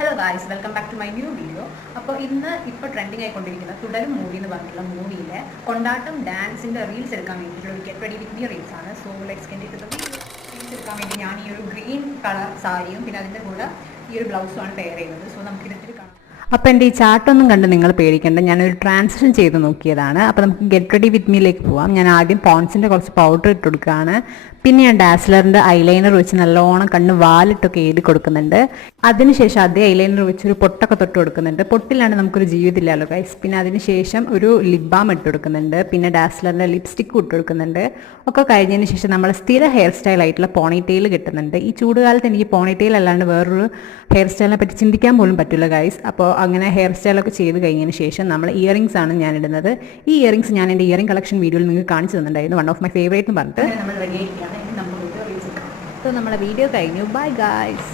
Hello guys, welcome back to my new video. അപ്പോൾ ഇപ്പോൾ trending ആയിക്കൊണ്ടിരിക്കുന്ന തുടരും മൂവി എന്ന് പറഞ്ഞിട്ടുള്ള മൂവിയിലെ കൊണ്ടാട്ടം ഡാൻസിൻ്റെ റീൽസ് എടുക്കാൻ വേണ്ടിയിട്ടുള്ള ഒരു get ready with me reels ആണ്. So let's get it the reels എടുക്കാൻ വേണ്ടി ഞാൻ ഈ ഒരു ഗ്രീൻ കളർ സാരിയും പിന്നെ അതിൻ്റെ കൂടെ ഈ ഒരു ബ്ലൗസുമാണ് പെയർ ചെയ്യുന്നത്. സോ നമുക്ക് ഇതിൽ കാണാം. അപ്പോൾ എൻ്റെ ഈ ചാർട്ടൊന്നും കണ്ട് നിങ്ങൾ പേടിക്കേണ്ട, ഞാനൊരു ട്രാൻസിഷൻ ചെയ്ത് നോക്കിയതാണ്. അപ്പോൾ നമുക്ക് ഗെറ്റ് റെഡി വിത്ത് മീയിലേക്ക് പോവാം. ഞാൻ ആദ്യം പോൺസിൻ്റെ കുറച്ച് പൗഡർ ഇട്ട് കൊടുക്കുകയാണ്. പിന്നെ ഞാൻ ഡാസ്ലറിൻ്റെ ഐലൈനർ വെച്ച് നല്ലോണം കണ്ണ് വാലിട്ടൊക്കെ എഴുതി കൊടുക്കുന്നുണ്ട്. അതിനുശേഷം അതേ ഐലൈനർ വെച്ച് ഒരു പൊട്ടൊക്കെ തൊട്ട് കൊടുക്കുന്നുണ്ട്. പൊട്ടിലാണ് നമുക്കൊരു ജീവിതമില്ലല്ലോ ഗൈസ്. പിന്നെ അതിനുശേഷം ഒരു ലിപ് ബാം ഇട്ട് കൊടുക്കുന്നുണ്ട്. പിന്നെ ഡാസ്ലറിൻ്റെ ലിപ്സ്റ്റിക്കും ഇട്ട് കൊടുക്കുന്നുണ്ട്. ഒക്കെ കഴിഞ്ഞതിന് ശേഷം നമ്മൾ സ്ഥിര ഹെയർ സ്റ്റൈൽ ആയിട്ടുള്ള പോണിറ്റെയിൽ കിട്ടുന്നുണ്ട്. ഈ ചൂടുകാലത്ത് എനിക്ക് പോണിറ്റെയിൽ അല്ലാണ്ട് വേറൊരു ഹെയർ സ്റ്റൈലിനെ പറ്റി ചിന്തിക്കാൻ പോലും പറ്റില്ല ഗൈസ്. അപ്പോൾ അങ്ങനെ ഹെയർ സ്റ്റൈലൊക്കെ ചെയ്ത് കഴിഞ്ഞതിന് ശേഷം നമ്മൾ ഇയറിങ്സ് ആണ് ഞാൻ ഇടുന്നത്. ഈ ഇയറിങ്സ് ഞാൻ എൻ്റെ ഇയറിംഗ് കളക്ഷൻ വീഡിയോയിൽ നിങ്ങൾക്ക് കാണിച്ചു തന്നിട്ടുണ്ടായിരുന്നു. വൺ ഓഫ് മൈ ഫേവറേറ്റ് എന്ന് പറഞ്ഞിട്ട് നമ്മൾ റെഡി ആയിട്ടാണ്. ഇനി നമുക്ക് റീൽസ് എടുക്കാം. അപ്പോൾ നമ്മളെ വീഡിയോ കഴിഞ്ഞു. Bye guys.